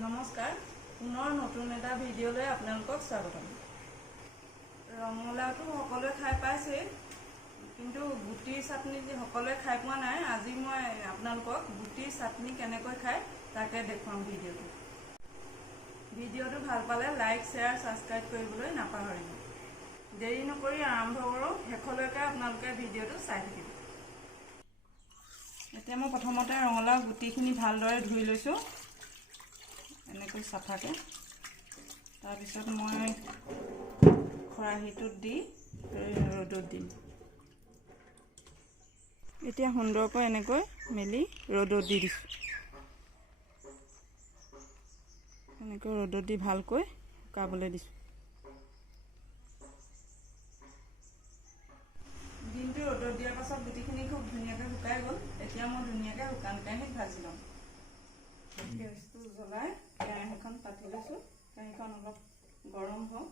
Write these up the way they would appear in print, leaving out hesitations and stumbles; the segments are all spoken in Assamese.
নমস্কাৰ পুনৰ নতুন এটা ভিডিঅ'লৈ আপোনালোকক স্বাগতম। ৰঙালাওটো সকলোৱে খাই পাইছে, কিন্তু গুটিৰ চাটনি যে সকলোৱে খাই পোৱা নাই। আজি মই আপোনালোকক গুটিৰ চাটনি কেনেকৈ খায় তাকে দেখুৱাম। ভিডিঅ'টো ভাল পালে লাইক শ্বেয়াৰ ছাবস্ক্ৰাইব কৰিবলৈ নাপাহৰিব। দেৰি নকৰি আৰম্ভ কৰোঁ, শেষলৈকে আপোনালোকে ভিডিঅ'টো চাই থাকিব। এতিয়া মই প্ৰথমতে ৰঙালাও গুটিখিনি ভালদৰে ধুই লৈছোঁ, এনেকৈ চাফাকৈ। তাৰপিছত মই খৰাহীটোত দি ৰ'দত দিম। এতিয়া সুন্দৰকৈ এনেকৈ মেলি ৰ'দত দি দিছোঁ। এনেকৈ ৰ'দত দি ভালকৈ শুকাবলৈ দিছোঁ। দিনটো ৰ'দত দিয়াৰ পাছত গুটিখিনি খুব ধুনীয়াকৈ শুকাই গ'ল। এতিয়া মই ধুনীয়াকৈ শুকান কেৰাহীত ভাজি ল'ম। গেছটো জ্বলাই কেৰাহীখন পাতি লৈছোঁ। কেৰাহীখন অলপ গৰম হওক।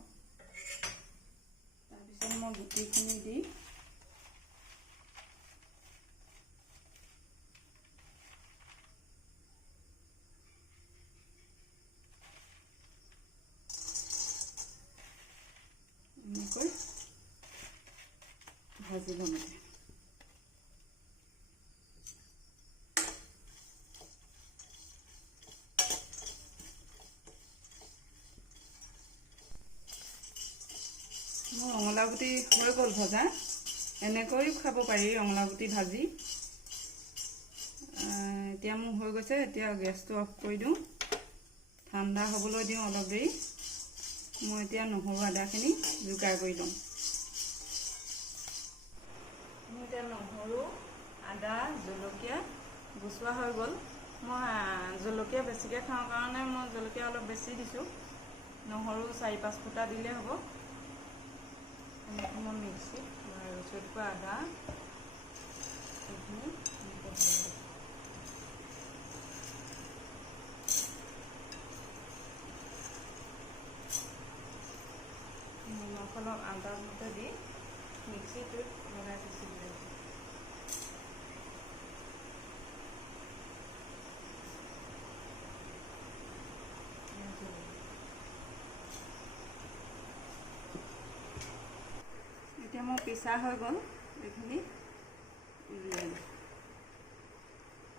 তাৰপিছত মই গুটিখিনি দি এনেকৈ ভাজি ল'ম। মোৰ ৰঙালাও গুটি হৈ গ'ল ভজা। এনেকৈও খাব পাৰি ৰঙালাও গুটি ভাজি। এতিয়া মোৰ হৈ গৈছে। এতিয়া গেছটো অফ কৰি দিওঁ, ঠাণ্ডা হ'বলৈ দিওঁ অলপ দেৰি। মই এতিয়া নহৰু আদাখিনি যোগাৰ কৰি ল'ম। মোৰ এতিয়া নহৰু আদা জলকীয়া গুচোৱা হৈ গ'ল। মই জলকীয়া বেছিকৈ খাওঁ কাৰণে মই জলকীয়া অলপ বেছি দিছোঁ। নহৰু 4-5 ফুটা দিলে হ'ব। মই মিক্সিত ভৰাই লৈছোঁ। এটুকুৰা আদা এইখিনি নিমখ অলপ আন্দাজমতে দি মিক্সিটোত লগাই পিচি দিলোঁ। এতিয়া মোৰ পিচা হৈ গ'ল। এইখিনি উলিয়াই দিওঁ।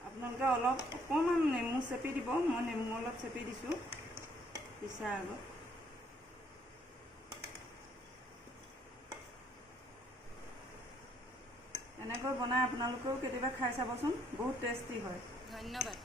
আপোনালোকে অকণমান নেমু চেপি দিব। মই নেমু অলপ চেপি দিছোঁ পিছাৰ আগত। এনেকৈ বনাই আপোনালোকেও কেতিয়াবা খাই চাবচোন, বহুত টেষ্টি হয়। ধন্যবাদ।